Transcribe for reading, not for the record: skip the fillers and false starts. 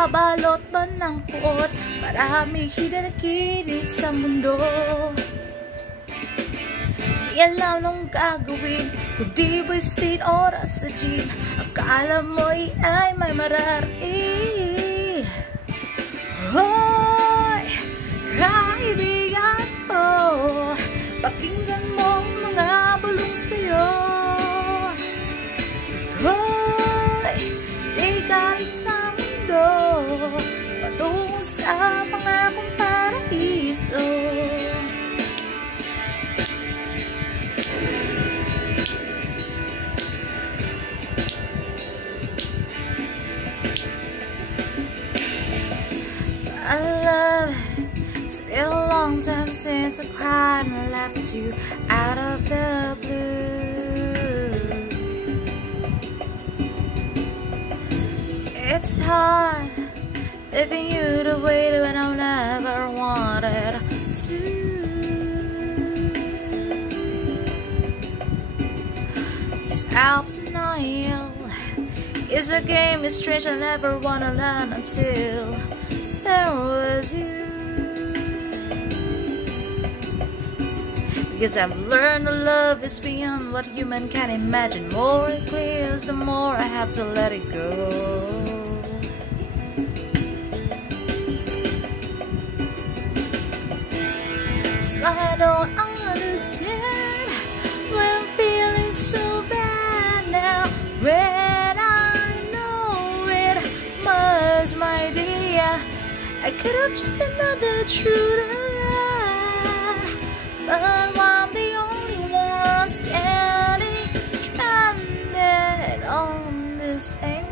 Nagbabalot ba ng puot? Marami hinakilit sa mundo. Di alam nung gagawin, kundi wisin oras sa gym. Akala mo'y ay may mararating. Hoy, kaibigan ko, pakinggan mo mga bulong sa'yo. Hoy, di galing sa mundo, patungo sa pangakong paraiso. I love it. It's been a long time since I cried and left you out of the blue. It's hard leaving you to wait when I never wanted to. Self-denial is a game, it's strange, I never wanna learn until there was you. Because I've learned that love is beyond what human can imagine. More it clears, the more I have to let it go. So I don't understand when I'm feeling so bad now. When I know it much, my dear, I could have just another true love, but I'm the only one standing stranded on this ain't